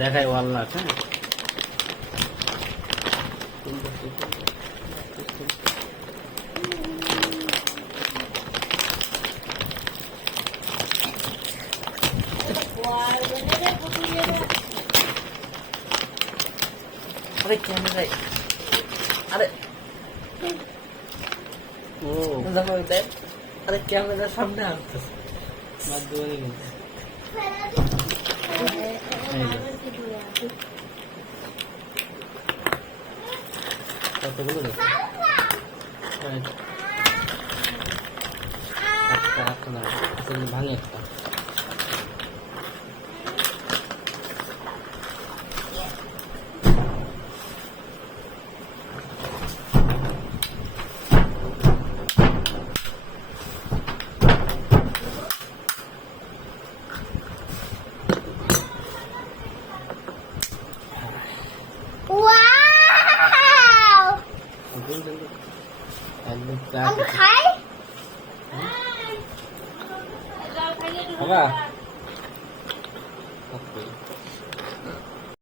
দেখাই ওয়ালনাট। হ্যাঁ, আরে ক্যামেরায়, আরে ও দেখ, আরে ক্যামেরার সামনে আসতেছে কতগুলো দেখো, ভাঙে একটা একদম খাবা।